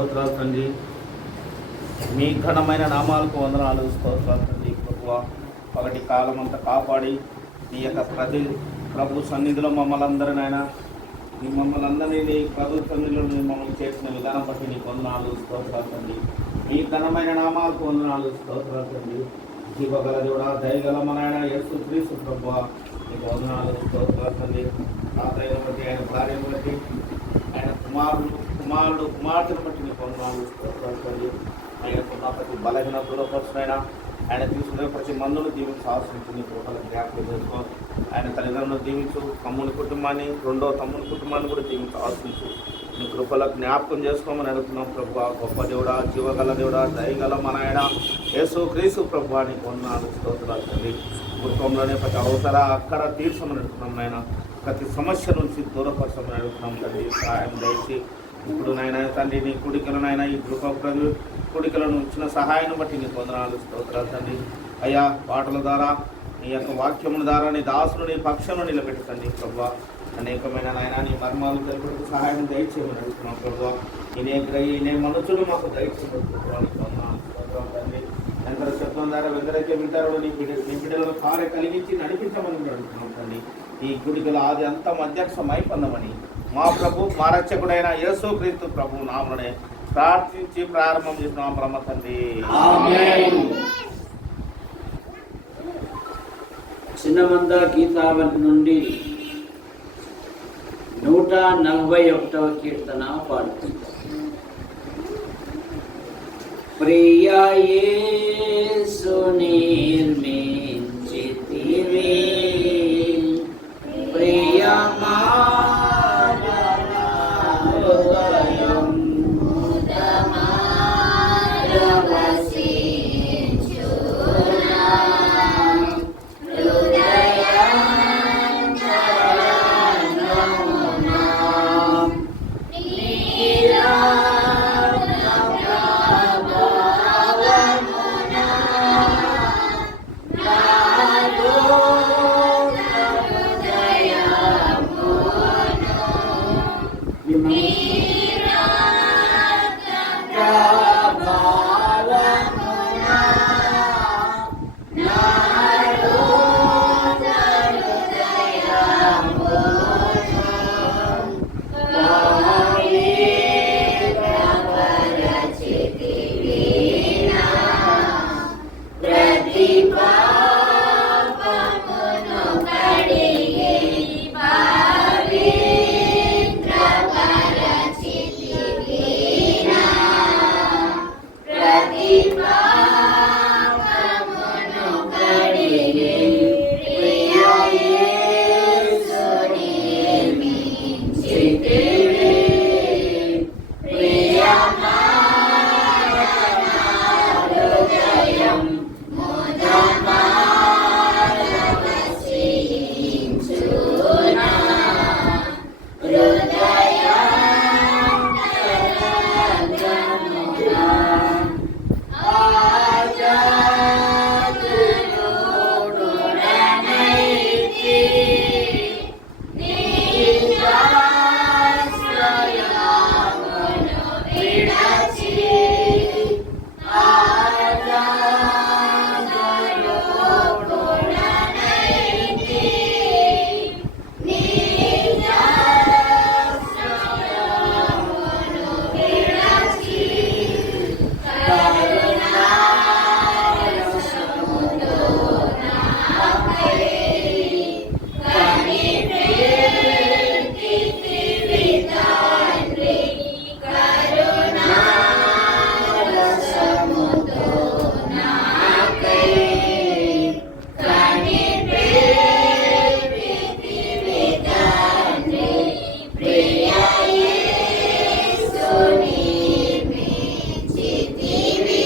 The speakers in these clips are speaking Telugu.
స్తోత్రాలు తండ్రి. మీ ఘనమైన నామాలకు వందనాలు. స్తోత్రాలు తండ్రి. ప్రభువా, పగటి కాలం అంతా కాపాడి మీ యొక్క ప్రభు సన్నిధిలో మమ్మల్ని అందరినైనా మమ్మల్ని అందరినీ ప్రభు సన్నిధిలో మమ్మల్ని చేసిన విధానం బట్టి నీకు వందనాలు. స్తోత్రాలు తండ్రి. మీ ఘనమైన నామాలకు వందనాలు. స్తోత్రాలు తండ్రి. జీవగల దేవుడా, దయగల మన యేసు క్రీస్తు ప్రభువా, నీకు వందనాలు. స్తోత్రాలు తండ్రి. తాతయ్యను బట్టి, ఆయన భార్యను బట్టి, ఆయన కుమార్తెను బట్టి నీకు వందనాలు. స్తోత్రాలు తండ్రి. ఆయనకున్న ప్రతి బలహీన దూరపరుచునైనా ఆయన తీసుకునే ప్రతి మందును దీవించి ఆశ్రయించి నీ కృపలను జ్ఞాపకం చేసుకో. ఆయన తల్లిదండ్రులను దీవించు, తమ్ముని కుటుంబాన్ని, రెండో తమ్ముని కుటుంబాన్ని కూడా దీవించి ఆశ్రయించు. నీ కృపలకు జ్ఞాపకం చేసుకోమని అడుగుతున్నాం ప్రభువా. గొప్ప దేవుడా, జీవగల దేవుడా, దయగల మన ఆయన యేసు క్రీస్తు ప్రభువా, నీకు వందనాలు. స్తోత్రాలు తండ్రి. కుటుంబంలోనే ప్రతి అవసర అక్కర తీర్చమని అడుగుతున్నాం నాయన. ప్రతి సమస్య నుంచి దూరపరచమని అడుగుతున్నాం తండ్రి. సహాయం దయచి ఇప్పుడు నాయన తండ్రి, నీ కుడికలనైనా ఈ కుడికలను ఇచ్చిన సహాయాన్ని బట్టి నీకు వందనాలు. స్తోత్రాలు తండ్రి. అయ్యా, పాటల ద్వారా నీ యొక్క వాక్యముల ద్వారా నీ దాసులు నీ పక్షంలో నిలబెట్టండి ప్రభువా. అనేకమైన నాయన నీ మర్మాలు తెలుపుటకు సహాయం దయచేయమని అడుగుతున్నాం ప్రభువా. ఇనే మనుషులు మాకు దయచేయమని తండ్రి. ఎందరో శబ్దం ద్వారా ఎందరైతే వింటారో నీ బిడ్డలను కార్య కలిగించి నడిపించమని అడుగుతున్నాం తండ్రి. ఈ గుడికల ఆది అంత మధ్యక్షమై పొందమని మా ప్రభు, మా రక్షకుడైన యేసు క్రీస్తు ప్రభు నామమునే ప్రార్థించి ప్రారంభం చేస్తున్నాం బ్రహ్మ తండ్రి. చిన్నమంద గీతావళి నుండి 141వ కీర్తన పాడుతుంది. ప్రియా యేసు నిర్మించితివి, ప్రియమా Baby.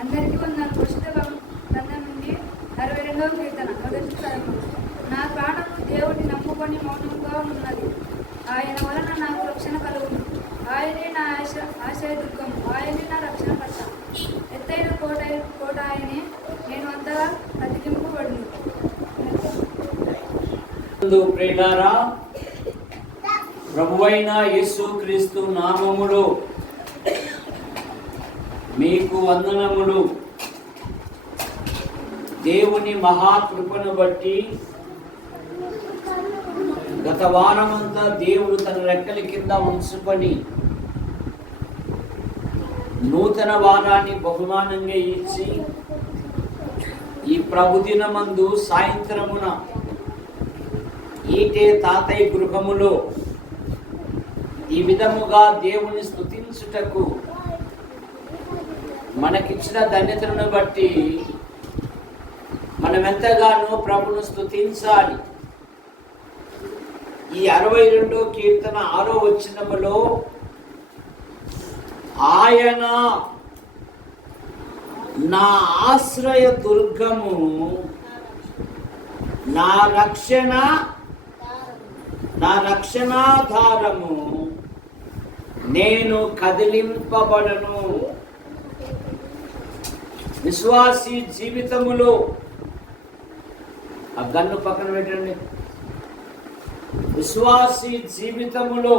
అందరికీ వందనాలు. పుస్తకం గ్రంథం నుండి 62వ కీర్తన మొదటి చరణం. నా ప్రాణము దేవుడిని నమ్ముకొని మౌనంగా ఉన్నది. ఆయన వలన నాకు రక్షణ కలుగును. ఆయనే నా ఆశ్రయదుర్గము. ఆయనే నా రక్షణకర్త. ఎత్తైన కోట ఆయనే. నేను అంతగా అతికింపబడును. ప్రియులారా, ప్రభువైన యేసుక్రీస్తు నామములో మీకు వందనములు. దేవుని మహాకృపను బట్టి గత వారమంతా దేవుడు తన రెక్కల కింద ఉంచుకొని నూతన వారాన్ని బహుమానంగా ఇచ్చి ఈ ప్రభుదినమందు సాయంత్రమున ఈటే తాతయ్య గృహములో ఈ విధముగా దేవుని స్తుతించుటకు మనకిచ్చిన ధన్యతను బట్టి మనం ఎంతగానో ప్రభును స్తుతించాలి. ఈ 62వ కీర్తన 6వ వచనములో ఆయన నా ఆశ్రయ దుర్గము, నా రక్షణాధారము, నేను కదిలింపబడను. విశ్వాసి జీవితములో ఆ గన్ను పక్కన పెట్టండి. విశ్వాసి జీవితములో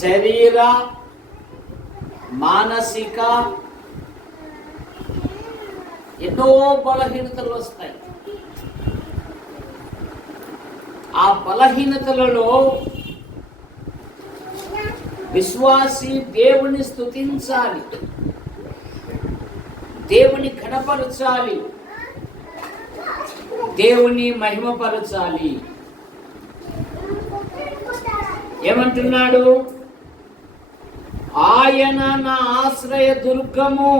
శరీర మానసిక ఎన్నో బలహీనతలు వస్తాయి. ఆ బలహీనతలలో విశ్వాసి దేవుని స్తుతించాలి, దేవుని ఘనపరచాలి, దేవుని మహిమపరచాలి. ఏమంటున్నాడు? ఆయన నా ఆశ్రయ దుర్గము,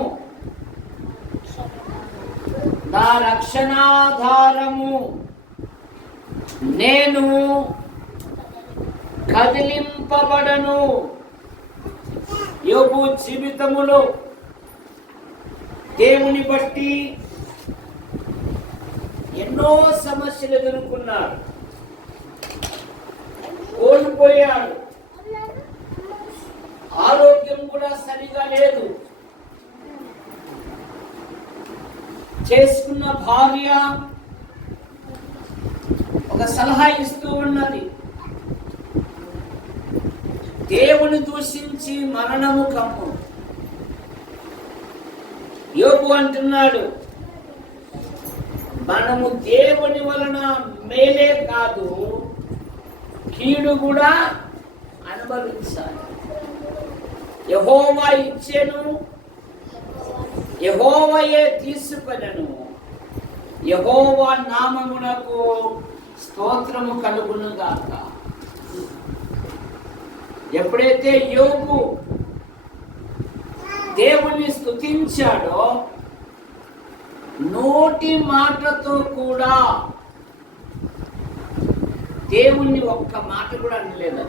నా రక్షణాధారము, నేను కదిలింపబడను. యోబు జీవితములో దేవుని బట్టి ఎన్నో సమస్యలు ఎదుర్కొన్నాడు, కోల్పోయాడు. ఆరోగ్యం కూడా సరిగా లేదు. చేసుకున్న భార్య ఒక సలహా ఇస్తూ ఉన్నది, దేవుని దూషించి మరణము కమ్ము. యోబు అంటున్నాడు, మనము దేవుని వలన మేలే కాదు కీడు కూడా అనుభవించాలి. యెహోవా ఇచ్చెను, యెహోవాయే తీసుకొనెను. యెహోవా నామమునకు స్తోత్రము కలుగును గాక. ఎప్పుడైతే యోబు దేవుని స్తుతించాడో నోటి మాటతో కూడా దేవుణ్ణి ఒక్క మాట కూడా అనలేదు.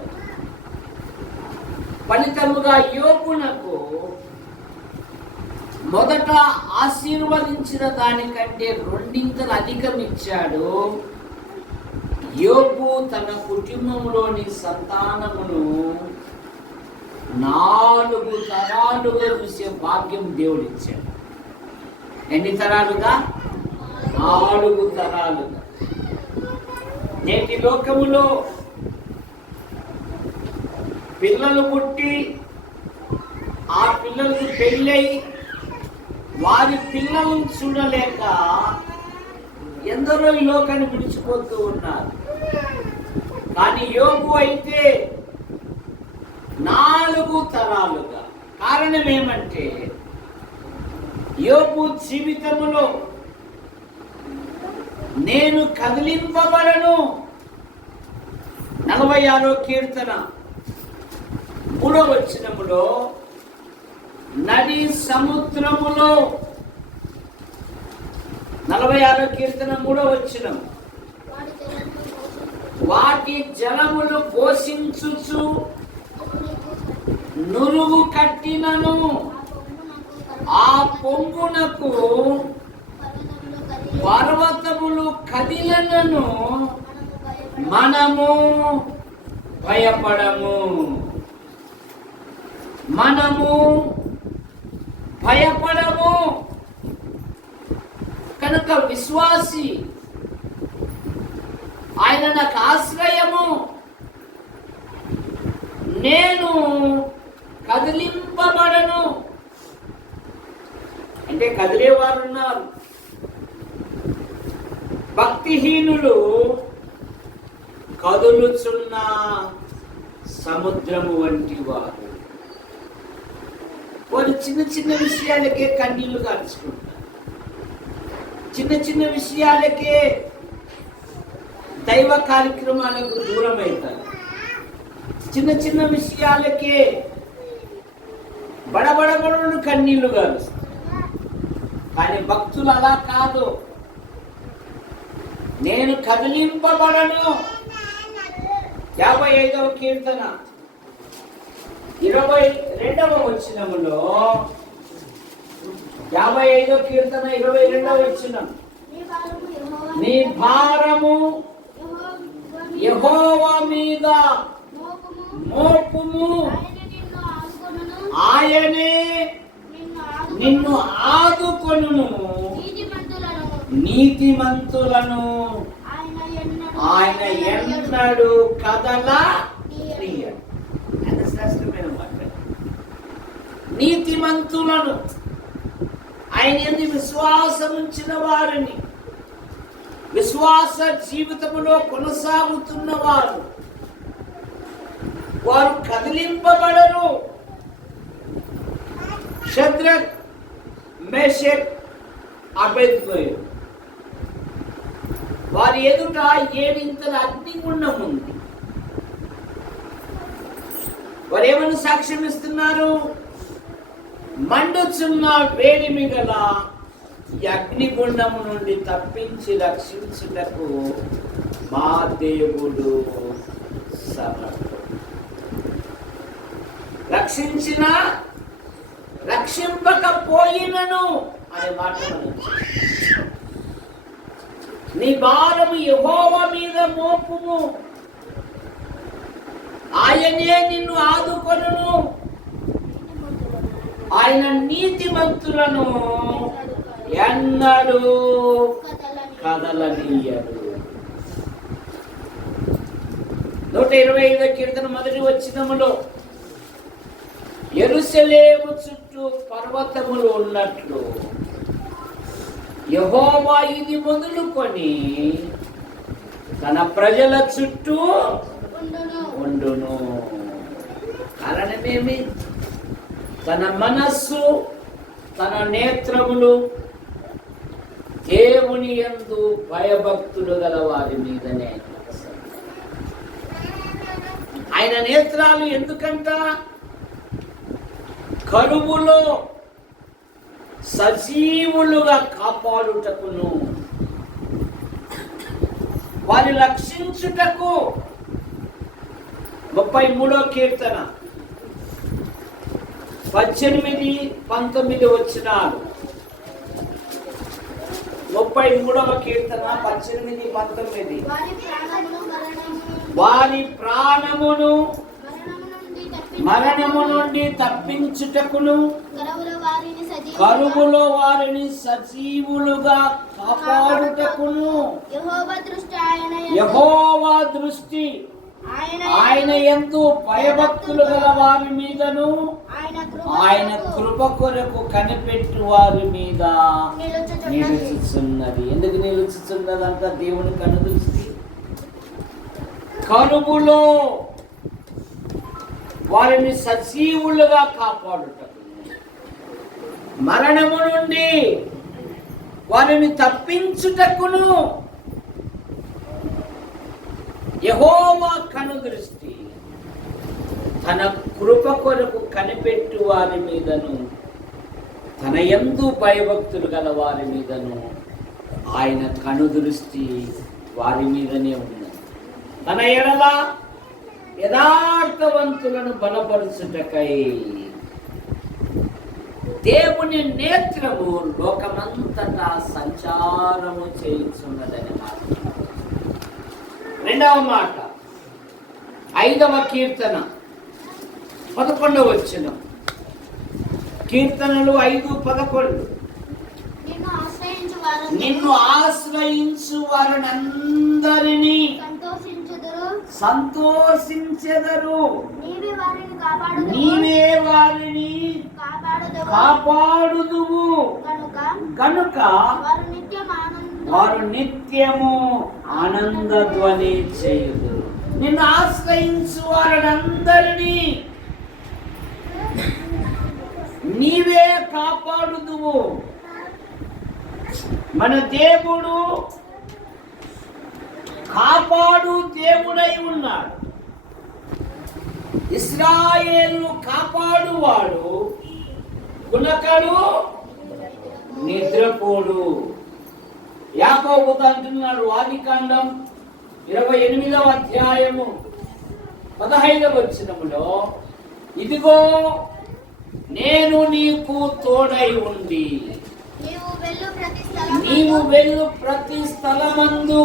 ఫలితముగా యోబునకు మొదట ఆశీర్వదించిన దానికంటే 2 ఇంతలు అధికం ఇచ్చాడు. యోబు తన కుటుంబంలోని సంతానమును 4 తరాలుగా చూసే భాగ్యం దేవుడు ఇచ్చాడు. ఎన్ని తరాలుగా? 4 తరాలుగా. నేటి లోకములో పిల్లలు పుట్టి ఆ పిల్లలకు పెళ్ళై వారి పిల్లలను చూడలేక ఎందరో ఈ లోకాన్ని విడిచిపోతూ ఉన్నారు. కానీ యోబు అయితే 4 తరాలుగా. కారణం ఏమంటే యోబు జీవితములో నేను కదిలింపబడను 46వ కీర్తన 3వ వచనములో నది సముద్రములో 46వ కీర్తన 3వ వచనం వాటి జలములు పోషించుచు నురుగు కట్టినను ఆ పొంగునకు పర్వతములు కదిలనను మనము భయపడము. కనుక విశ్వాసి ఆయన నాకు ఆశ్రయము, నేను కదిలింపబడను. అంటే కదిలేవారు ఉన్నారు. భక్తిహీనులు కదులుచున్న సముద్రము వంటి వారు. వారు చిన్న చిన్న విషయాలకే కన్నీళ్లు కార్చుకుంటారు. చిన్న చిన్న విషయాలకే దైవ కార్యక్రమాలకు దూరం అవుతారు. చిన్న చిన్న విషయాలకే బడబడబడు కన్నీళ్లు గారుస్తారు. కానీ భక్తులు అలా కాదు. నేను కదిలింపబడను. 55వ కీర్తన 22వ వచనములో 55వ కీర్తన 22వ వచనం నీ భారము యెహోవా మీద మోపుము, ఆయనే నిన్ను ఆదుకొనును. నీతిమంతులను ఆయన ఎన్నడు కదలనీయడు. ఎంత శ్రేష్టమైన మాట. నీతిమంతులను, ఆయన యందు విశ్వాసం ఉంచిన వారిని, విశ్వాస జీవితములో కొనసాగుతున్న వారు కదిలింపబడరు. షద్రక్, మేషక్, అబేద్నెగో వారి ఎదుట 7 అగ్నిగుండం ఉంది. వారు ఏమని సాక్ష్యం ఇస్తున్నారు? మండుచున్న వేడిమి గల ఈ అగ్నిగుండము నుండి తప్పించి రక్షించుటకు మా దేవుడు సమర్థుడు. రక్షించిన రక్షింపకపోయినను అనే మాట నీ భారము యెహోవా మీద మోపుము, ఆయనే నిన్ను ఆదుకొనును. ఆయన నీతిమంతులను ఎన్నడూ కదలనీయడు. 125వ కీర్తన 1వ వచనములో యెరూషలేము చుట్టూ పర్వతములు ఉన్నట్లు యెహోవా ఇది మొదలుకొని తన ప్రజల చుట్టూ ఉండును. కారణమేమి? తన మనస్సు, తన నేత్రములు దేవుని యందు భయభక్తులు గల వారి మీదనే. ఆయన నేత్రాలు ఎందుకంట? కరువులో సజీవులుగా కాపాడుటకును, వారిని రక్షించుటకు. 33వ కీర్తన 18, 19 వచనాలు. 33వ కీర్తన 18, 19 వారి ప్రాణమును మరణము నుండి తప్పించుటకును, కరువులో వారిని సజీవులుగా కాపాడుటకును. యెహోవా దృష్టి ఆయన యందు భయభక్తులు గల వారి మీదను ఆయన కృప కొరకు కనిపెట్టు వారి మీద నిలుచుచున్నది. ఎందుకు నిలుచుచున్నదంట? దేవుని కనుదృష్టి కరువులో వారిని సజీవులుగా కాపాడుటకు, మరణము నుండి వారిని తప్పించుటకును యెహోవా కనుదృష్టి తన కృప కొరకు కనిపెట్టు వారి మీదను తన యందు భయభక్తులు గల వారి మీదను ఆయన కనుదృష్టి వారి మీదనే ఉన్నది. తన ఎడల యథార్థవంతులను బలపరుచుటకై దేవుని నేత్రము లోకమంతటా సంచారము చేయుచున్నదని మాట. రెండవ మాట 5వ కీర్తన 11వ వచనం. కీర్తనలు 5:11. నిన్ను ఆశ్రయించు వారినందరినీ సంతోషించెదరు. నీవే వారిని కాపాడుదువు కనుక వారు నిత్యము ఆనందధ్వని చేయుదురు. నిన్ను ఆశ్రయించు వారందరినీ నీవే కాపాడుదువు. మన దేవుడు కాపాడు దేవుడై ఉన్నాడు. ఇశ్రాయేలు కాపాడువాడు, కునకడు, నిద్రపోడు. యాకోబు అంటున్నాడు ఆదికాండం 28వ అధ్యాయము 15వ వచనములో, ఇదిగో నేను నీకు తోడై ఉండి నీవు వెళ్ళు ప్రతి స్థలమందు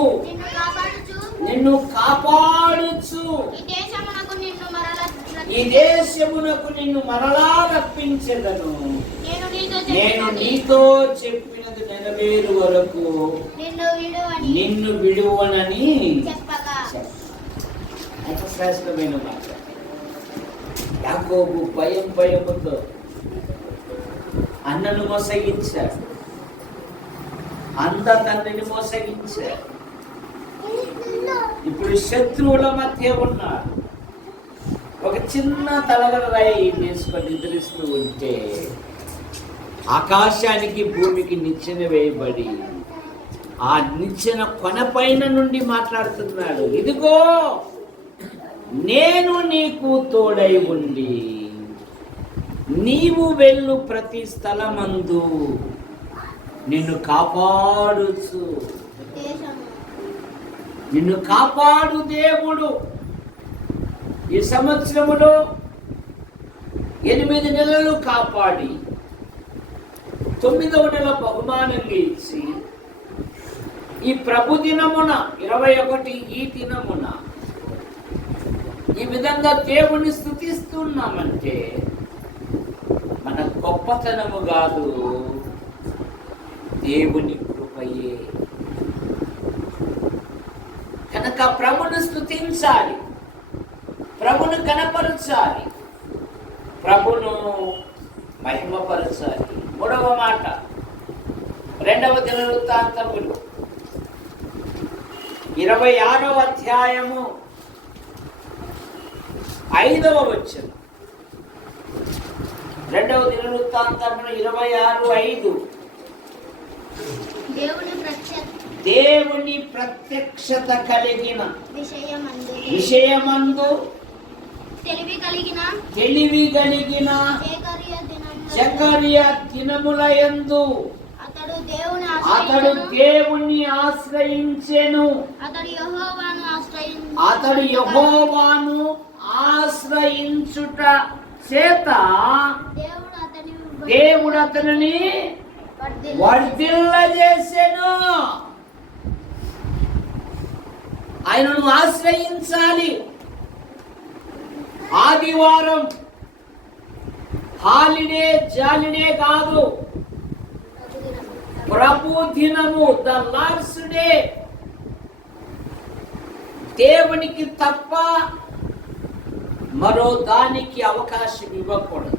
నిన్ను కాపాడుచు ఈ దేశమునకు నిన్ను మరలా రప్పించెదను. నేను నీతో చెప్పినది నెరవేరు వరకు నిన్ను విడువనని ఎంత శ్రేష్టమైన మాట. యాకోబు భయముతో అన్నను మోసగించాడు, అంత తండ్రిని మోసగించాడు. ఇప్పుడు శత్రువుల మధ్య ఉన్నాడు. ఒక చిన్న తలగడ రాయి తీసుకొని నిద్రిస్తూ ఉంటే ఆకాశానికి భూమికి నిచ్చెన వేయబడి ఆ నిచ్చెన కొనపైన నుండి మాట్లాడుతున్నాడు. ఇదిగో నేను నీకు తోడై ఉండి నీవు వెళ్ళు ప్రతి స్థలమందు నిన్ను కాపాడుచు. నిన్ను కాపాడు దేవుడు. ఈ సంవత్సరములో 8 నెలలు కాపాడి 9వ నెల బహుమానంగా ఇచ్చి ఈ ప్రభు దినమున 21 ఈ దినమున ఈ విధంగా దేవుని స్తుతిస్తున్నామంటే మన గొప్పతనము కాదు, దేవుని కృపయే. కనుక ప్రభును స్తుతించాలి, ప్రభును కనపరచాలి, ప్రభును మహిమపరచాలి. 3వ మాట 2వ దినవృత్తాంతములు 26వ అధ్యాయము 5వ వచనం. 2వ దినవృత్తాంతములు 26:5. దేవుని ప్రత్యక్షత కలిగిన విషయమందు తెలివి కలిగిన జకర్యా దినములయందు అతడు దేవుని ఆశ్రయించెను. అతడు యెహోవాను ఆశ్రయించుట చేత దేవుడు అతనిని వర్ధిల్లజేసెను. ఆయనను ఆశ్రయించాలి. ఆదివారం హాలిడే జాలిడే కాదు, ప్రభు దినము, ద లార్డ్స్ డే. దేవునికి తప్ప మరో దానికి అవకాశం ఇవ్వకూడదు.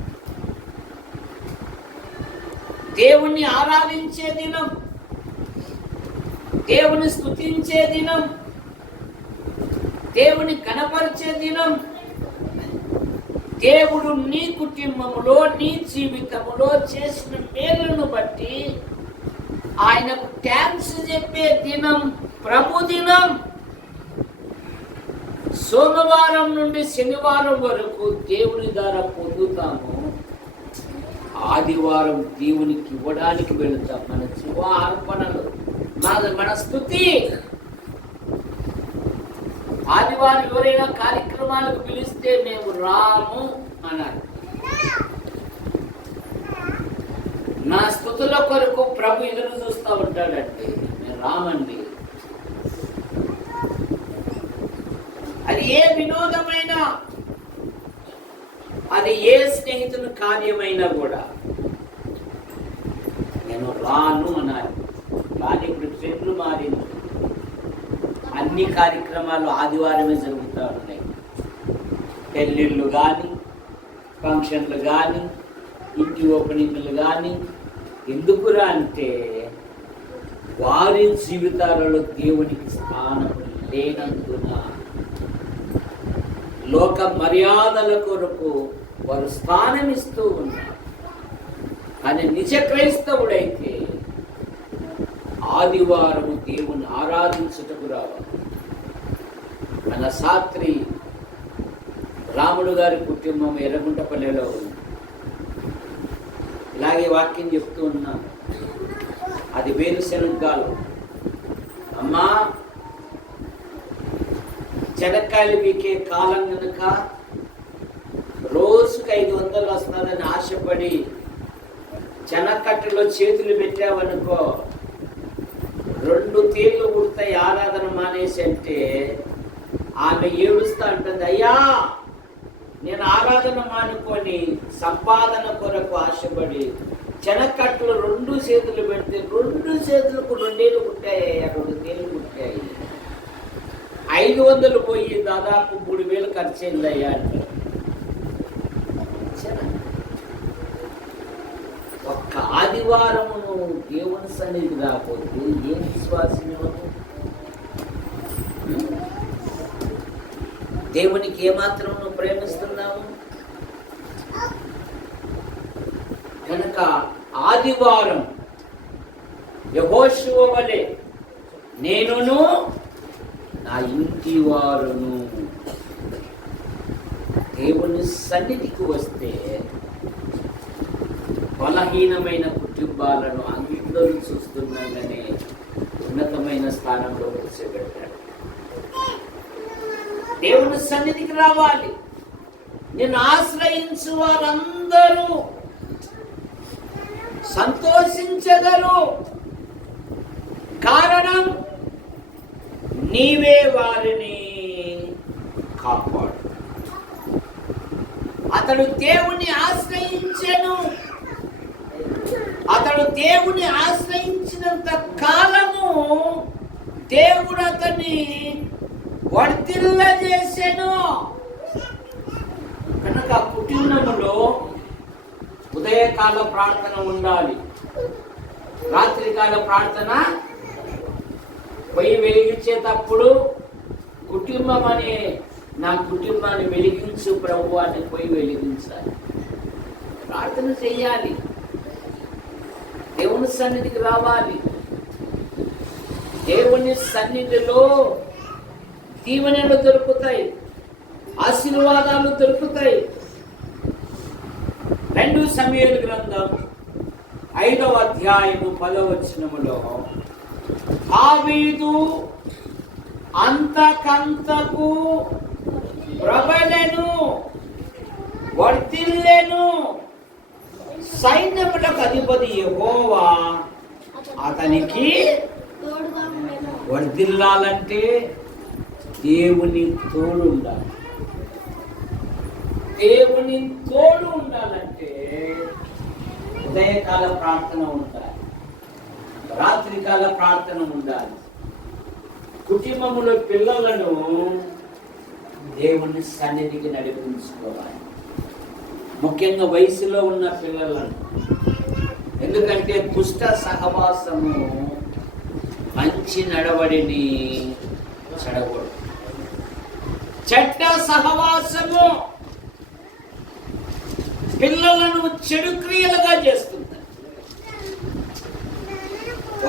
దేవుణ్ణి ఆరాధించే దినం, దేవుని స్తుతించే దినం, దేవుని కనపరిచే దినం, దేవుడు నీ కుటుంబములో నీ జీవితములో చేసిన మేలును బట్టి ఆయనకు థాంక్స్ చెప్పే దినం ప్రభు దినం. సోమవారం నుండి శనివారం వరకు దేవుని ద్వారా పొందుతాము. ఆదివారం దేవునికి ఇవ్వడానికి వెళుతాం. మన జీవ అర్పణలు, మన స్తుతి. ఆదివారం ఎవరైనా కార్యక్రమాలకు పిలిస్తే మేము రాము అన్నారు. నా స్తుతుల కొరకు ప్రభు ఎదురు చూస్తూ ఉంటాడంటే మేము రామండి. అది ఏ వినోదమైనా, అది ఏ స్నేహితుని కార్యమైనా కూడా నేను రాను అన్నారు. కానీ ఇప్పుడు ట్రెండ్లు మారింది. అన్ని కార్యక్రమాలు ఆదివారమే జరుగుతూ ఉన్నాయి. పెళ్ళిళ్ళు కానీ, ఫంక్షన్లు కానీ, ఇంటి ఓపెనింగ్లు కానీ. ఎందుకురా అంటే వారి జీవితాలలో దేవునికి స్థానం లేనందున లోక మర్యాదల కొరకు వారు స్థానం ఇస్తూ ఉన్నారు. కానీ నిజ క్రైస్తవుడైతే ఆదివారము దేవుని ఆరాధించుటకు రావాలి. మన సాత్రి రాముడు గారి కుటుంబం ఎర్రగుంటపల్లెలో ఉంది. ఇలాగే వాక్యం చెప్తూ ఉన్నాను. అది వేరుశనగకాలం. అమ్మా, చెనక్కాయలు వీకే కాలం కనుక రోజుకు 500 వస్తుందని ఆశపడి చెనక్కట్టులో చేతులు పెట్టావనుకో 2 తేళ్ళు ఉడతాయి ఆరాధన మానేసి అంటే ఆమె ఏడుస్తా ఉంటుంది, అయ్యా నేను ఆరాధన మానుకొని సంపాదన కొరకు ఆశపడి చెనక్కట్లు 2 చేతులు పెడితే 2 చేతులకు 2 ఏళ్ళు కుట్టాయి, 2 తేళ్ళు కుట్టాయి. 500 పోయి దాదాపు 3000 ఖర్చు అయిందయ్యా అంటే ఒక్క ఆదివారమును దేవుని సన్నిధి రాకపోతే ఏం విశ్వాసం? దేవునికి ఏమాత్రం నువ్వు ప్రేమిస్తున్నావు? కనుక ఆదివారం యెహోషువ వలె నేనును నా ఇంటి వారును దేవుని సన్నిధికి వస్తే బలహీనమైన కుటుంబాలను అందరూ చూస్తున్నాగానే ఉన్నతమైన స్థానంలో కూర్చోబెట్టాడు. దేవుని సన్నిధికి రావాలి. నిన్ను ఆశ్రయించు వారందరూ సంతోషించగలరు. కారణం నీవే వారిని కాపాడు. అతడు దేవుని ఆశ్రయించెను. అతడు దేవుని ఆశ్రయించినంత కాలము దేవుడు అతన్ని వర్ధిల్ల చేసెను. కనుక కుటుంబములో ఉదయకాల ప్రార్థన ఉండాలి, రాత్రికాల ప్రార్థన. పొయ్యి వెలిగించేటప్పుడు కుటుంబం అనే నా కుటుంబాన్ని వెలిగించు ప్రభు అని పొయ్యి వెలిగించాలి, ప్రార్థన చెయ్యాలి, దేవుని సన్నిధికి రావాలి. దేవుని సన్నిధిలో దీవెనలు దొరుకుతాయి, ఆశీర్వాదాలు దొరుకుతాయి. 2 సమూయేలు గ్రంథం 5వ అధ్యాయము 10వ వచనములో దావీదు అంతకంతకు ప్రబలెను, వర్ధిల్లెను, సైన్యములకు అధిపతి యెహోవా అతనికి వర్ధిల్లాలంటే దేవుని తోడు ఉండాలి. దేవుని తోడు ఉండాలంటే ఉదయకాల ప్రార్థన ఉండాలి, రాత్రికాల ప్రార్థన ఉండాలి. కుటుంబములో పిల్లలను దేవుని సన్నిధికి నడిపించుకోవాలి, ముఖ్యంగా వయసులో ఉన్న పిల్లలను. ఎందుకంటే దుష్ట సహవాసము మంచి నడవడిని చెడగొడు. చెడ్డ సహవాసము పిల్లలను చెడు క్రియలుగా చేస్తుంది.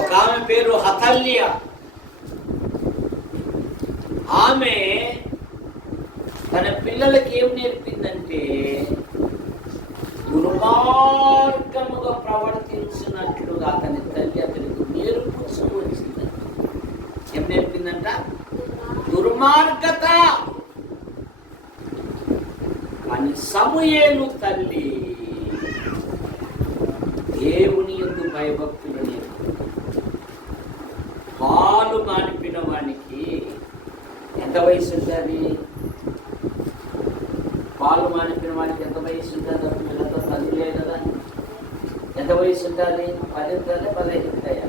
ఒక ఆమె పేరు హతల్య. ఆమె తన పిల్లలకి ఏం నేర్పిందంటే దుర్మార్గముగా ప్రవర్తించినట్లుగా అతని తల్లి అతనికి నేర్పుతూ వచ్చిందంట. ఏం నేర్పిందంట? దుర్మార్గత. అని సమూయేలు తల్లి దేవుని యందు భయభక్తులు నేర్పింది. పాలు మానిపిన వానికి ఎంత వయసు ఉంటుంది? పాలు మానిపిన వానికి ఎంత వయసు ఉంటుంది? వీళ్ళతో చదివలే కదా. ఎంత వయసు ఉంటుంది? 10 ఉంటుందా 15 ఉంటాయా?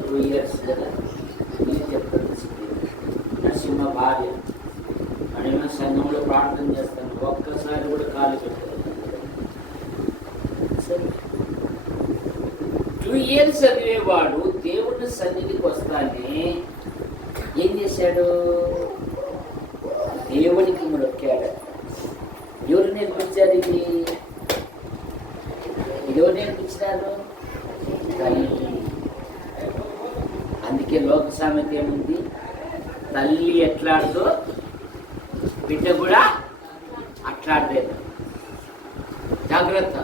2 years కదా. నేను చెప్తాను నరసింహ భార్య అని సంఘంలో ప్రార్థన చేస్తాను, ఒక్కసారి కూడా ఖాళీ పెట్టాను. 2 years చదివేవాడు దేవుని సన్నిధికి వస్తానే ఏం చేశాడు? దేవునికి మొక్కాడు. ఎవరు నేర్పించారు ఇది? ఎవరు నేర్పించినారు? అందుకే లోక సామెత ఏముంది? తల్లి ఎట్లాడుతో బిడ్డ కూడా అట్లాడలేదు. జాగ్రత్త.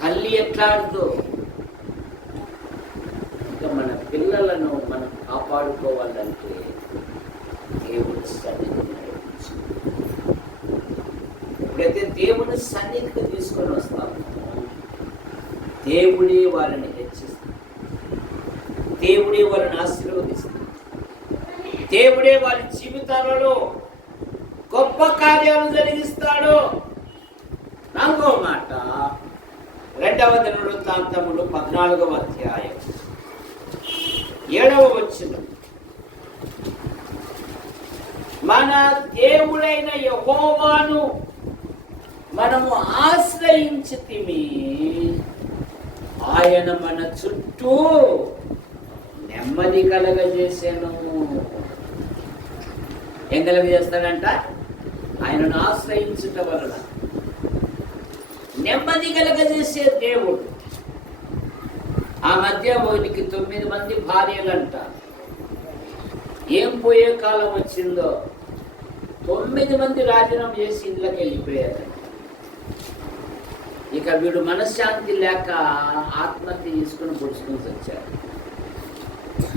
తల్లి ఎట్లాడుతో ఇంకా మన పిల్లలను మనం కాపాడుకోవాలంటే దేవుని సన్నిధిని ఎప్పుడైతే దేవుని సన్నిధికి తీసుకొని వస్తామో దేవుడే వారిని హెచ్చిస్తాడు, దేవుడే వారిని ఆశీర్వదిస్తాడు, దేవుడే వారి జీవితాలలో గొప్ప కార్యాలు జరిగిస్తాడు. 4వ మాట 2వ దినవృత్తాంతములు 14వ అధ్యాయం 7వ వచనం. మన దేవుడైన యెహోవాను మనము ఆశ్రయించితిమి, ఆయన మన చుట్టూ నెమ్మది కలగజేసాను. ఏం కలగజేస్తాడంట? ఆయనను ఆశ్రయించుట వలన నెమ్మది కలగజేసే దేవుడు. ఆ మధ్య వానికి 9 మంది భార్యలంట. ఏం పోయే కాలం వచ్చిందో 9 మంది రాజీనామా చేసి ఇంట్లోకి వెళ్ళిపోయారు. ఇక వీడు మనశ్శాంతి లేక ఆత్మహత్య చేసుకుని పొడుచుకుని వచ్చాడు.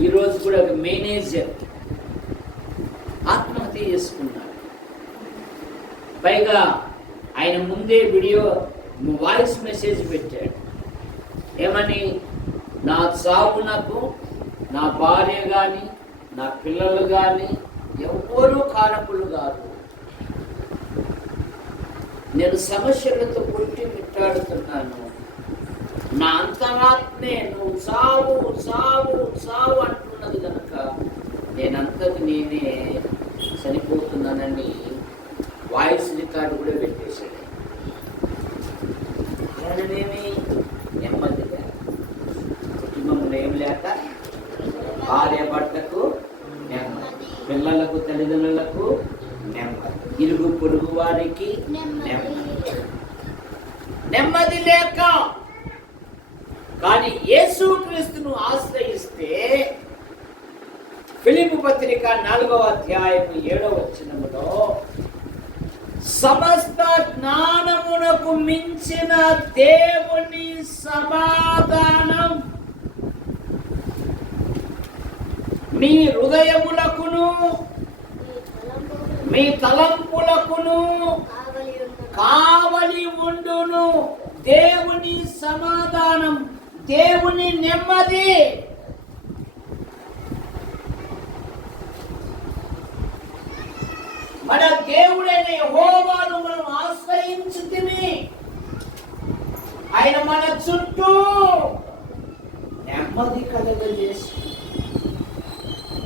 ఈరోజు కూడా ఒక మేనేజర్ ఆత్మహత్య చేసుకున్నాడు. పైగా ఆయన ముందే వీడియో వాయిస్ మెసేజ్ పెట్టాడు. ఏమని? నా చావునకు నా భార్య కానీ నా పిల్లలు కానీ ఎవ్వరూ కారకులు కాదు. నేను సమస్యలతో పుట్టి మిట్టాడుతున్నాను. నా అంతరాత్మే నువ్వు చావు చావు చావు అంటున్నది కనుక నేనంతకు నేనే చనిపోతున్నానని వాయిస్ రికార్డు కూడా పెట్టేశాడు. కారణమేమి? నెమ్మది లేక, కుటుంబంలో ఏం లేక, భార్య భర్తకు నెమ్మది, పిల్లలకు తల్లిదండ్రులకు నెమ్మది, ఇరుగు పొరుగు వారికి నెమ్మది, నెమ్మది లేక. కానీ యేసుక్రీస్తును ఆశ్రయిస్తే ఫిలిప్పీ పత్రిక 4వ అధ్యాయం 7వ వచనములో సమస్త జ్ఞానమునకు మించిన దేవుని సమాధానం మీ హృదయములకును మీ తలంపులకును కావలి ఉండును. దేవుని సమాధానం, దేవుని నెమ్మది. మన దేవుడైన యెహోవాను మనం ఆశ్రయించుతిమి, ఆయన మన చుట్టూ నెమ్మది నెమ్మది కలగజేసి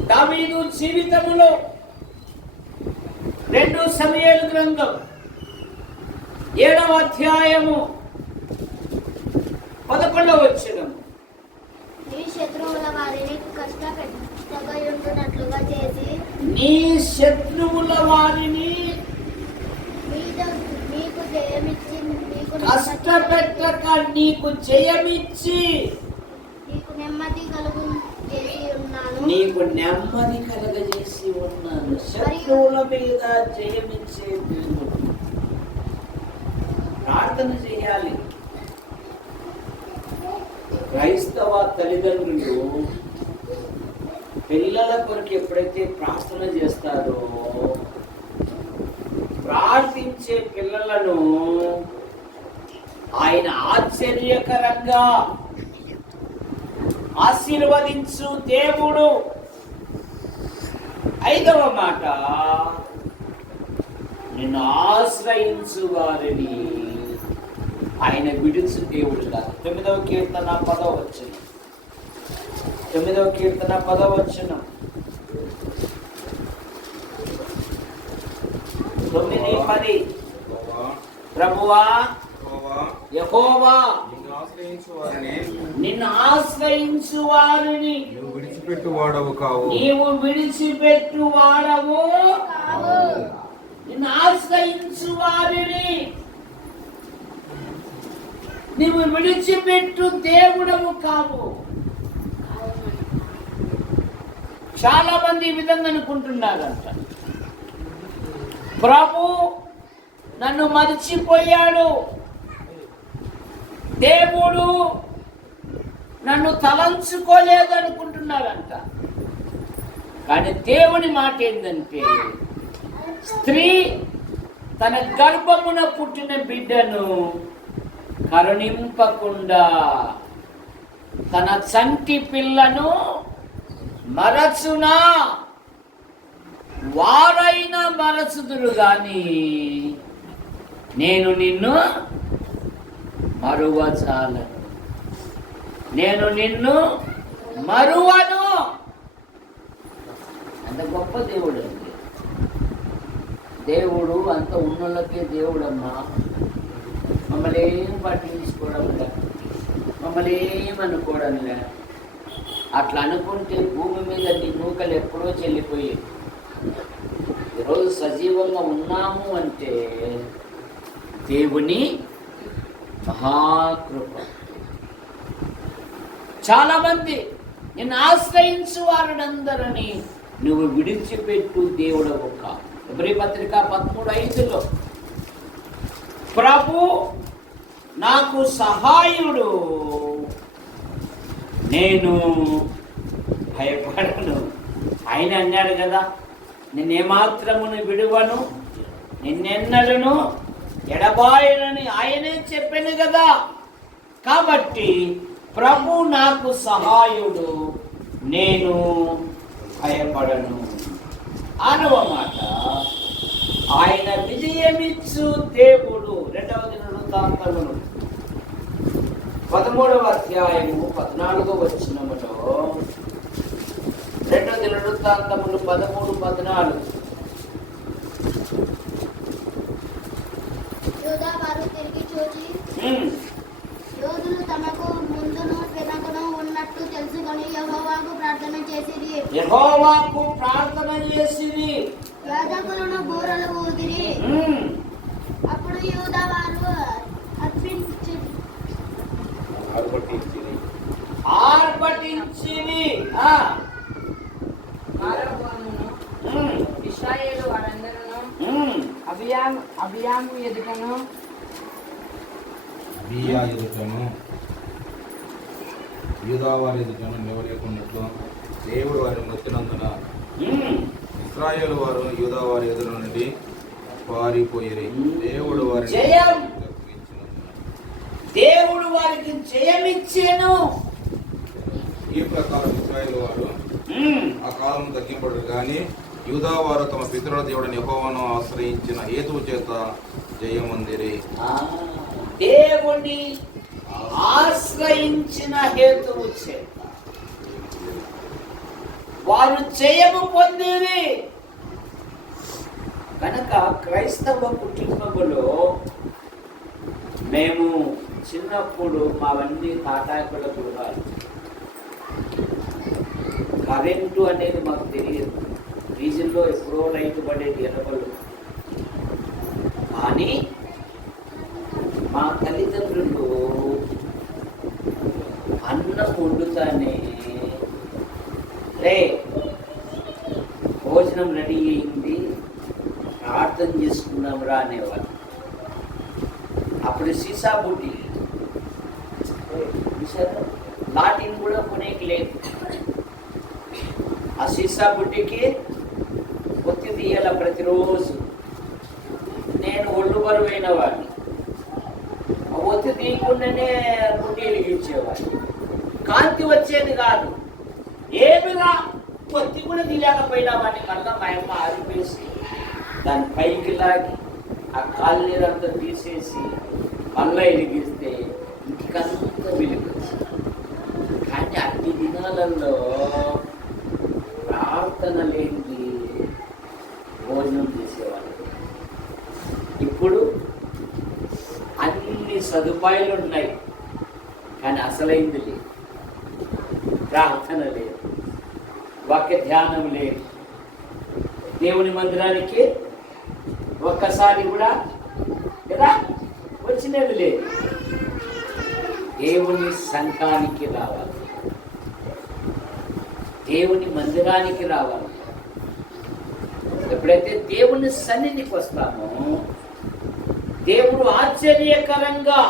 దావీదు జీవితములో 2 సమూయేలు గ్రంథం 7వ అధ్యాయము 11వ వచనము. నీ శత్రువుల వారిని కష్టపెట్టగలుగుతున్నట్లుగా చేసి నీ శత్రువుల వారిని మీకు జయమిచ్చి కష్టపెట్టక నీకు జయమిచ్చి నీకు నెమ్మది కలుగు చేసి ఉన్నాను. నీకు నెమ్మది కలగజేసి ఉన్నాను. శత్రువుల మీద జయమిచ్చే దేవుడు. ప్రార్థన చేయాలి. క్రైస్తవ తల్లిదండ్రులు పిల్లల కొరకు ఎప్పుడైతే ప్రార్థన చేస్తారో ప్రార్థించే పిల్లలను ఆయన ఆశ్చర్యకరంగా ఆశీర్వదించు దేవుడు. 5వ మాట, నిన్ను ఆశ్రయించు వారిని ఆయన విడుచు దేవుడు కాదు. 9వ కీర్తన 10వ వచనం. 9వ కీర్తన 10వ వచనం. 9:10. ప్రభువా యెహోవా నిన్ను ఆశ్రయించు వారిని నువ్వు విడిచిపెట్టు వాడవు కావు. నీవు విడిచిపెట్టు వాడవు. నిన్ను ఆశ్రయించు వారిని నీవు విడిచిపెట్టు దేవుడవు కావు. చాలా మంది ఈ విధంగా అనుకుంటున్నారంట, ప్రభు నన్ను మర్చిపోయాడు, దేవుడు నన్ను తలంచుకోలేదు అనుకుంటున్నారంట. కానీ దేవుని మాట ఏంటంటే, స్త్రీ తన గర్భమున పుట్టిన బిడ్డను కరుణింపకుండా తన చంటి పిల్లను మరచునా? వారైనా మరచుదురు గాని నేను నిన్ను మరువజాలను, నేను నిన్ను మరువను. అంత గొప్ప దేవుడు అండి. దేవుడు అంత ఉన్నోళ్ళకే దేవుడమ్మా. మమ్మల్ని ఏం పట్టించుకోవడంలే, మమ్మల్ని ఏమనుకోవడంలే. అట్లా అనుకుంటే భూమి మీద నీ నూకలు ఎప్పుడో చెల్లిపోయి. ఈరోజు సజీవంగా ఉన్నాము అంటే దేవుని మహాకృప. చాలా మంది నిన్ను ఆశ్రయించు వారినందరినీ నువ్వు విడిచిపెట్టు దేవుడవు కావు. ఎబ్రీ పత్రిక 13:5 ప్రభు నాకు సహాయుడు, నేను భయపడను. ఆయన అన్నాడు కదా, నిన్నేమాత్రమును విడువను, నిన్నెన్నడను ఎడబాయనని ఆయనే చెప్పాను కదా. కాబట్టి ప్రభు నాకు సహాయుడు, నేను భయపడను. 6వ మాట, ఆయన విజయమిచ్చు దేవుడు. 2వ దినవృత్తాంతములు 13వ అధ్యాయము 14వ వచనములో, 2వ దినవృత్తాంతములు 13-14. యూదా వారు తిరిగి చూచి యోధులు తమకు ముందును వెనకను ఉన్నట్టు తెలుసుకొని యెహోవాకు ప్రార్థన చేసిరి. యాజకులను బూరలు ఊదిరి. అప్పుడు యూదా వారు ఆర్భటించిరి. ఇశ్రాయేలు వారందరూ అబియాము ఎదుటను బియా ఎదుటను యూదా వారి ఎదుటను నిలవలేకున్నట్లు దేవుడు వారిని మొత్తినందున ఇశ్రాయేలు వారు యూదా వారి ఎదురు నుండి పారిపోయిరి. దేవుడు వారిని జయం, దేవుడు వారికి జయమిచ్చాను. ఈ ప్రకారం ఇశ్రాయేలు వారు ఆ కాలం తగ్గింపడు కానీ యూదా వారు తమ పితరుల దేవుడిని యెహోవాను ఆశ్రయించిన హేతువు చేత జయమందిరి. దేవుని ఆశ్రయించిన హేతువు చేత వారు జయము పొందిరి. కనుక క్రైస్తవ కుటుంబములో మేము చిన్నప్పుడు మావన్నీ తాటాకుల గృహాలు. కరెంటు అనేది మాకు తెలియదు. డీజిల్లో ఎప్పుడో లైట్ పడేది ఎర్రబలు. కానీ మా తల్లిదండ్రులు అన్నం వండుతానే రే భోజనం రెడీ అయింది ప్రార్థన చేసుకున్నాం రా అనేవాళ్ళు. అప్పుడు సీసా బుడ్డి లాటిన్ కూడా కొనేకి లేదు. ఆ సీసా బుడ్డికి ఒత్తి తీయాల ప్రతిరోజు. నేను ఒళ్ళు బరువైన వాడిని. ఒత్తి తీయకుండానే బుడ్డి వెలిగించేవాడిని. కాంతి వచ్చేది కాదు. ఏమిగా ఒత్తి కూడా తీయలేకపోయినా వాడిని కన్నా మా అమ్మ ఆరిపేసి దాని పైకి లాగి ఆ కాలు నీరంతా తీసేసి మళ్ళా వెలిగిస్తే ఇంటికంతా వెలుగు. కానీ అన్ని దినాలలో ప్రార్థన లేని భోజనం చేసేవాళ్ళు. ఇప్పుడు అన్ని సదుపాయాలు ఉన్నాయి కానీ అసలైంది లేదు. ప్రార్థన లేదు, వాక్య ధ్యానం లేదు. దేవుని మందిరానికి ఒక్కసారి కూడా కదా వచ్చినది లేదు. దేవుని సంఘానికి రావాలి, దేవుని మందిరానికి రావాలి. ఎప్పుడైతే దేవుని సన్నిధికి వస్తామో దేవుడు ఆశ్చర్యకరంగా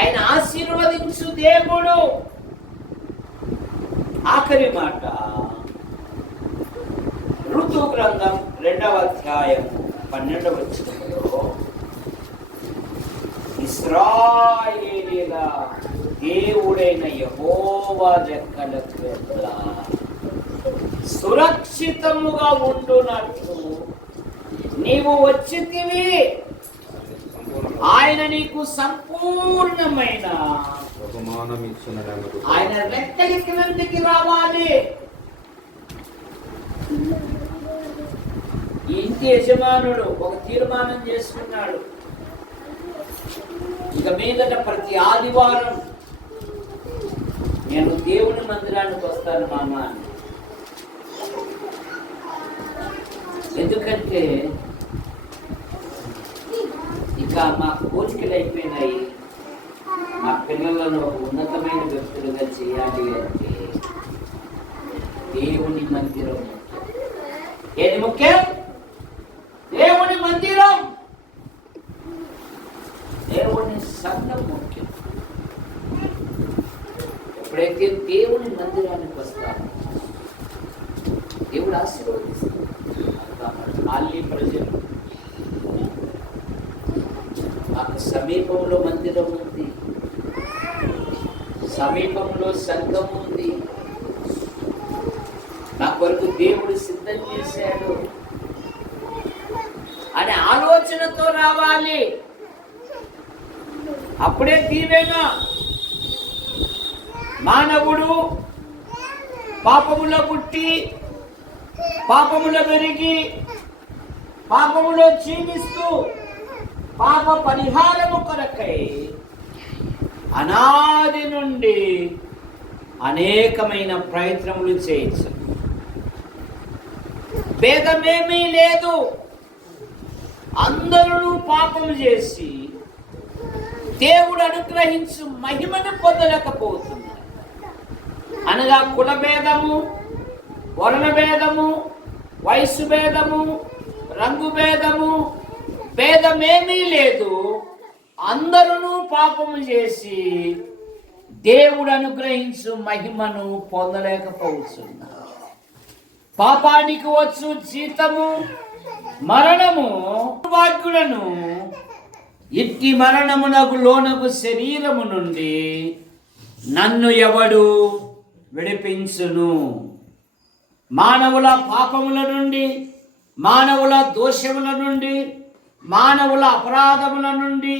ఆయన ఆశీర్వదించు దేవుడు. ఆఖరి మాట ఋతు గ్రంథం 2వ అధ్యాయం 12వ వచనంలో ఇశ్రాయేలీల దేవుడైన యెహోవా రెక్కల క్రింద సురక్షితముగా ఉండునట్లు నీవు వచ్చితివి. ఆయన నీకు సంపూర్ణమైన ఆయన రెక్కల క్రిందికి రావాలి. ఈ ఇంటి యజమానుడు ఒక తీర్మానం చేసుకున్నాడు, ఇక మీదట ప్రతి ఆదివారం నేను దేవుని మందిరానికి వస్తాను మామ అని. ఎందుకంటే ఇక మా కోరికలు అయిపోయినాయి, మా పిల్లలను ఒక ఉన్నతమైన వ్యక్తులుగా చేయాలి అంటే దేవుని మందిరం. ఏది ముఖ్యం? దేవుని మందిరం, దేవుని సంఘం ముఖ్యం. ఎప్పుడైతే దేవుని మందిరానికి వస్తామో దేవుడు ఆశీర్వదిస్తాడు. ఆల్లి ప్రజలు మాకు సమీపంలో మందిరం ఉంది, సమీపంలో సంఘం ఉంది, నా కొరకు దేవుడు సిద్ధం చేశాడు అనే ఆలోచనతో రావాలి. అప్పుడే దీవెన. మానవుడు పాపములో పుట్టి పాపములో పెరిగి పాపములో క్షీణిస్తూ పాప పరిహారము కొరకై అనాది నుండి అనేకమైన ప్రయత్నములు చేయొచ్చు. భేదమేమీ లేదు. అందరూ పాపము చేసి దేవుడు అనుగ్రహించు మహిమను పొందలేకపోతున్నారు. అనగా కుల భేదము, వర్ణ భేదము, వయస్సు భేదము, రంగు భేదము, భేదమేమీ లేదు. అందరూ పాపము చేసి దేవుడు అనుగ్రహించు మహిమను పొందలేకపోతున్నారు. పాపానికి వచ్చు జీతము మరణము. వాక్యులను ఇట్టి మరణమునకు లోనకు శరీరము నుండి నన్ను ఎవడు విడిపించును? మానవుల పాపముల నుండి, మానవుల దోషముల నుండి, మానవుల అపరాధముల నుండి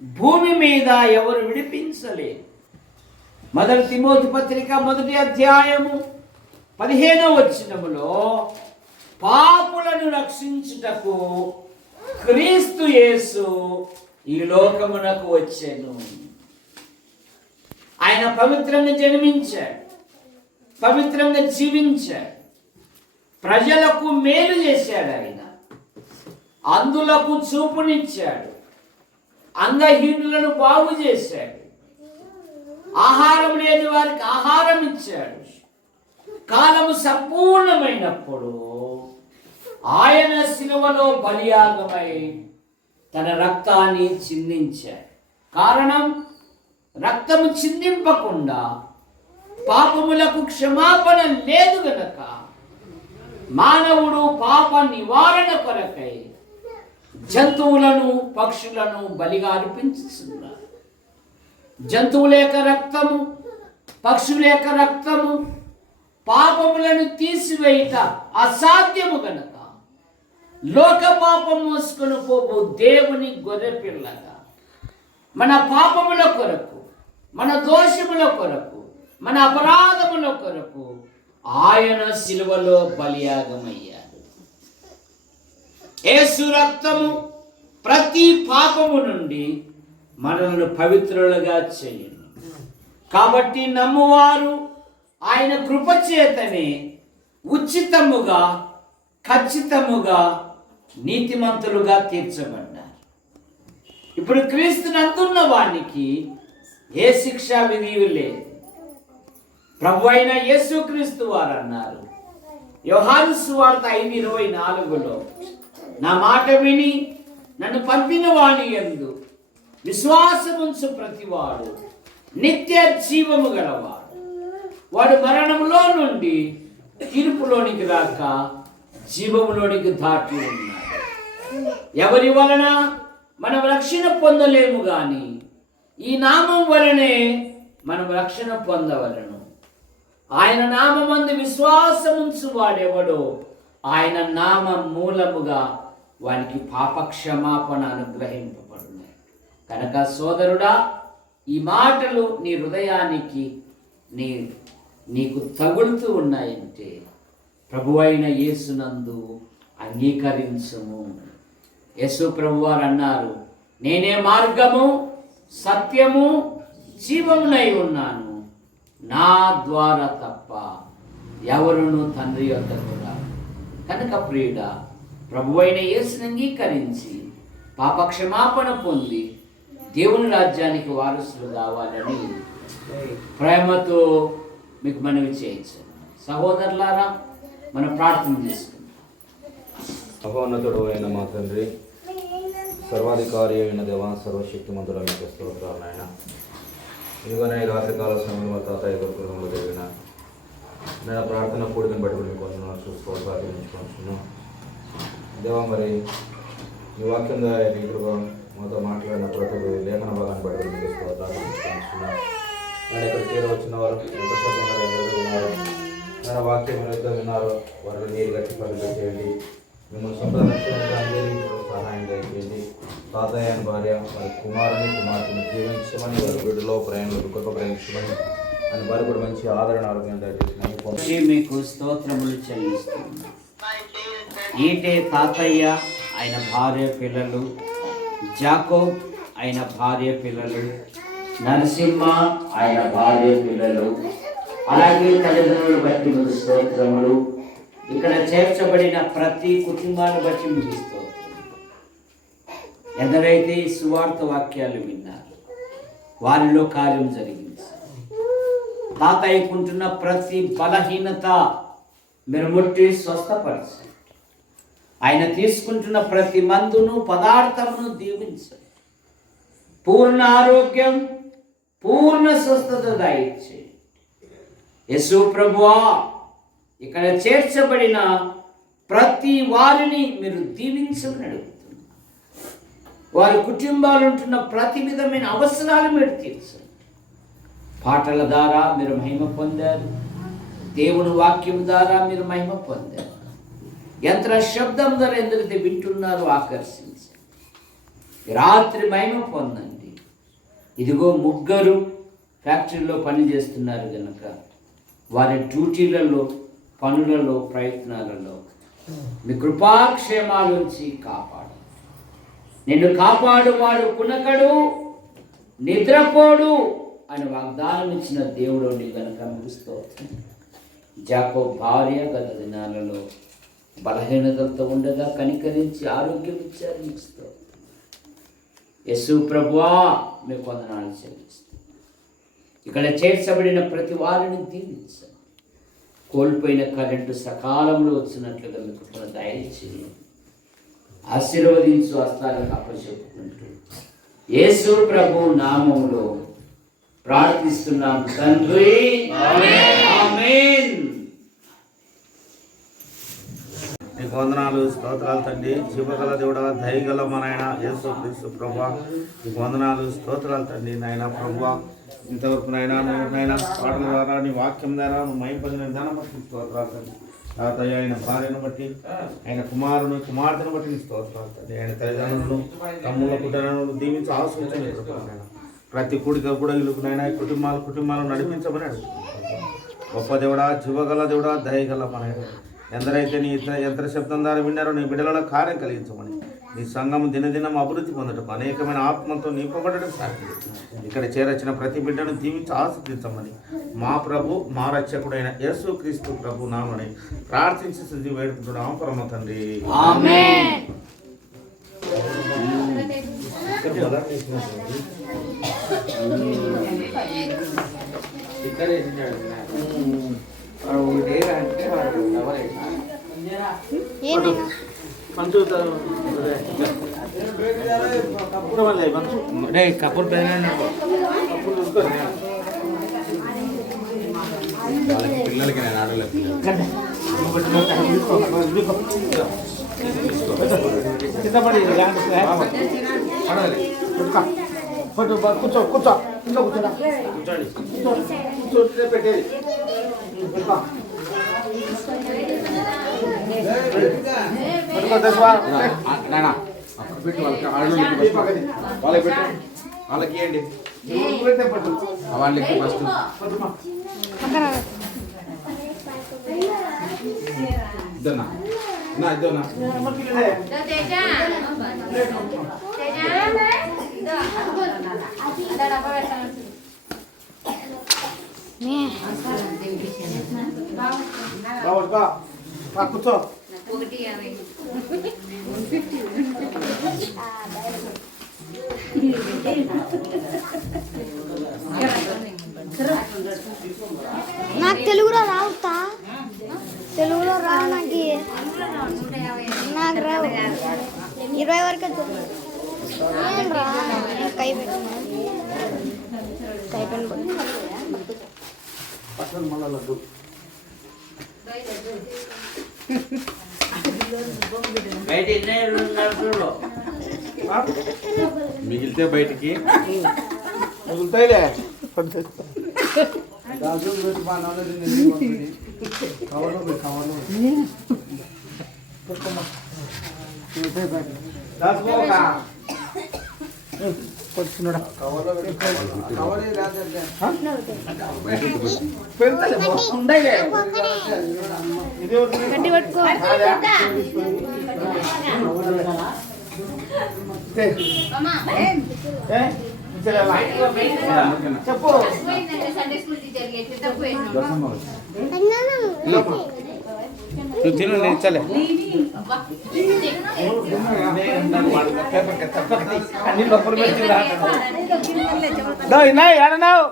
భూమి మీద ఎవరు విడిపించలేరు. 1 తిమోతి పత్రిక 1వ అధ్యాయము 15వ వచనములో పాపులను రక్షించుటకు క్రీస్తు యేసు ఈ లోకమునకు వచ్చెను. ఆయన పవిత్రంగా జన్మించాడు, పవిత్రంగా జీవించాడు, ప్రజలకు మేలు చేశాడు. ఆయన అందులకు చూపునిచ్చాడు, అంగహీనులను బాగు చేశాడు, ఆహారం లేని వారికి ఆహారం ఇచ్చాడు. కాలము సంపూర్ణమైనప్పుడు ఆయన శిలువలో బలియాగమై తన రక్తాన్ని చిందించాడు. కారణం, రక్తము చిందింపకుండా పాపములకు క్షమాపణ లేదు గనక మానవుడు పాప నివారణ కొరకై జంతువులను పక్షులను బలిగా అర్పించుతున్నారు. జంతువుల యొక్క రక్తము, పక్షుల యొక్క రక్తము పాపములను తీసివేయట అసాధ్యము గనక లోక పాపం మోసుకొని పోపు దేవుని గొర్రెపిల్లగా మన పాపముల కొరకు, మన దోషముల కొరకు, మన అపరాధముల కొరకు ఆయన శిలువలో బలియాగమయ్యాడు. యేసు రక్తము ప్రతి పాపము నుండి మనల్ని పవిత్రులుగా చేయును. కాబట్టి నమ్మువారు ఆయన కృపచేతనే ఉచితముగా, ఖచ్చితముగా నీతిమంతులుగా తీర్చబడ్డారు. ఇప్పుడు క్రీస్తునందున్న వానికి ఏ శిక్షా విధి లేదు. ప్రభు అయిన యేసుక్రీస్తు వారు అన్నారు యోహాను సువార్త 5:24లో, నా మాట విని నన్ను పంపిన వాని యందు విశ్వాసముంచు ప్రతివాడు నిత్య జీవము గలవాడు, వాడు మరణంలో నుండి తీర్పులోనికి రాక జీవములోనికి దాటి ఉన్నాడు. ఎవరి వలన మనం రక్షణ పొందలేము గాని ఈ నామం వలనే మనం రక్షణ పొందవలను. ఆయన నామమందు విశ్వాసముంచు వాడెవడో ఆయన నామ మూలముగా వానికి పాపక్షమాపణ అనుగ్రహింపబడును. కనుక సోదరుడా, ఈ మాటలు నీ హృదయానికి నీకు తగులుతూ ఉన్నాయంటే ప్రభువైన యేసునందు అంగీకరించుము. యేసు ప్రభువారు అన్నారు, నేనే మార్గము, సత్యము, జీవమునై ఉన్నాను, నా ద్వారా తప్ప ఎవరును తండ్రి యొద్దకు రారు. కనుక ప్రియుడా, ప్రభువైన యేసుని అంగీకరించి పాపక్షమాపణ పొంది దేవుని రాజ్యానికి వారసులు కావాలని ప్రేమతో మీకు మనవి చేయొచ్చు. సహోదరులారా, మనం ప్రార్థన చేసుకుంటాం. మహోన్నతుడు అయిన మా తండ్రి, సర్వాధికారి అయిన దేవా, సర్వశక్తిమంతుడు మీకు స్తోత్రాలు నాయన. ఇదిగోనే ఈ రాత్రికాల సమయంలో మా తాతయ్య గృహంలో జరిగిన నేను ప్రార్థన కూడికను బట్టి మీకు వందనాలు చూసుకోవాల్సించుకుంటున్నాను దేవా. మరి ఈ వాక్యం రీతిగా మాతో మాట్లాడిన ప్రతి లేఖన భాగాన్ని బట్టి మీకు స్తోత్రాలు. నేను ఇక్కడ చేరవచ్చిన వారు ఎంతసేపు ఉన్నారు, నేను వాక్యం ఎవరైతే విన్నారో వారిని నీరు గట్టి పరిచయం చేయండి. మిమ్మల్ని సొంత సహాయం దయచేయండి. తాతయ్య అని భార్య వారి కుమార్తెను జీవించమని, వారి వీడిలో ప్రయాణంలో గొప్ప ప్రయాణించమని అని వారు కూడా మంచి ఆదరణ ఆరోగ్యం దయచేసి మీకు స్తోత్రములు చెల్లిస్తున్నాను. ఈటే తాతయ్య ఆయన భార్య పిల్లలు, జాకోబ్ ఆయన భార్య పిల్లలు, నరసింహ ఆయన భార్య పిల్లలు, అలాగే తల్లిదండ్రులు బట్టి మీకు స్తోత్రములు. ఇక్కడ చేర్చబడిన ప్రతి కుటుంబాన్ని బట్టి మీకు స్తోత్రం. ఎందరైతే ఈ సువార్త వాక్యాలు విన్నారు వారిలో కార్యం జరిగింది. తాతయ్యకుంటున్న ప్రతి బలహీనత మీరు ముట్టి స్వస్థపరచండి. ఆయన తీసుకుంటున్న ప్రతి మందును పదార్థమును దీవించండి. పూర్ణ ఆరోగ్యం, పూర్ణ స్వస్థత దయచేయండి. యేసు ప్రభువా, ఇక్కడ చేర్చబడిన ప్రతి వారిని మీరు దీవించమని అడుగుతున్నారు. వారి కుటుంబాలు ఉంటున్న ప్రతి విధమైన అవసరాలు మీరు తీర్చండి. పాటల ద్వారా మీరు మహిమ పొందారు, దేవుని వాక్యం ద్వారా మీరు మహిమ పొందారు. యంత్ర శబ్దం ద్వారా ఎందుకైతే వింటున్నారో ఆకర్షించండి. రాత్రి మహిమ పొందండి. ఇదిగో ముగ్గురు ఫ్యాక్టరీలో పని చేస్తున్నారు కనుక వారి డ్యూటీలలో పనులలో, ప్రయత్నాలలో మీ కృపాక్షేమాల నుంచి కాపాడు. నిన్ను కాపాడువాడు కునకడు, నిద్రపోడు అని వాగ్దానం ఇచ్చిన దేవుడు నీ కనుక ముగిస్తూ జాకోబు భార్య గత దినాలలో బలహీనతలతో ఉండగా కనికరించి ఆరోగ్యం ఇచ్చారు. ఇస్తూ యేసు ప్రభువా మీకు వందనాలు చెల్లిస్తాం. ఇక్కడ చేర్చబడిన ప్రతి వారిని దీవించండి. కోల్పోయిన కరెంటు సకాలంలో వచ్చినట్లుగా మీకు దయచేయండి. ఆశీర్వదించు హస్తాలకు అప్పచెప్పుకుంటూ యేసు ప్రభు నామములో ప్రార్థిస్తున్నాం తండ్రి, ఆమేన్. నీకు వందనాలు, స్తోత్రాలు తండ్రి. జీవగల దేవుడా, దయగల మా నాయన యేసు క్రీస్తు ప్రభువా, నీకు వందనాలు, స్తోత్రాలు తండ్రి. నాయన ప్రభువా, ఇంతవరకు నాయన పాటల ద్వారా నీ వాక్యం ద్వారా నువ్వు మైపడిన విధానం బట్టి స్తోత్రాలు తండ్రి. తాతయ్య ఆయన భార్యను బట్టి, ఆయన కుమారుని కుమార్తెను బట్టి నీ స్తోత్రాలు తండ్రి. ఆయన తల్లిదండ్రులను, తమ్ముళ్ళ కుటుంబాలను దీవించి ఆశ్రయించండి. ప్రతి కూడిక కూడా ఇల్లుకునైనా కుటుంబాలను నడిపించమని అడుగుతున్నాను. గొప్ప దేవుడా, జీవగల దేవుడా, దయగల మన ఎందరైతే నీ యంత్ర శబ్దం ద్వారా విన్నారో నీ బిడ్డలలో కార్యం కలిగించమని, నీ సంఘం దినదినం అభివృద్ధి పొందటం, అనేకమైన ఆత్మతో నింపబడటం సాధ్యం. ఇక్కడ చేరొచ్చిన ప్రతి బిడ్డను దీవించి ఆస్వాదించమని మా ప్రభు, మా రక్షకుడైన యేసు క్రీస్తు ప్రభు నామని ప్రార్థించి శుద్ధి వేడుకుంటున్నాము పరమ తండ్రి. ఆమేన్. కపూర్ పిల్లలకి నేను ఆడలేదు. కూర్చో పెట్టేది. వాళ్ళకి పెట్టు, వాళ్ళకి ఇవ్వండి. వాళ్ళకి ఫస్ట్ ఇద్దన్నా ఇద్దన్నా కూర్చో. నాకు తెలుగులో రావుతా, తెలుగులో రావు నాకు రావు. 20 వరకు రా కై పెట్టిన మిగిలితే బయటికి మిగులుతాయిలే. గట్టి పట్టుకో. చెప్పు. నువ్వు తిను, నేను ఇచ్చలే. అన్ని పప్పులు పెట్టి ఏడన్నావు.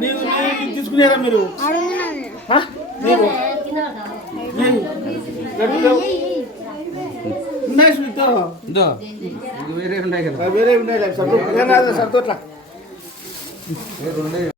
నీవు తీసుకునేరా మీరు? వేరే ఉన్నాయి కదా, వేరే ఉన్నాయి. సర్దోట్లా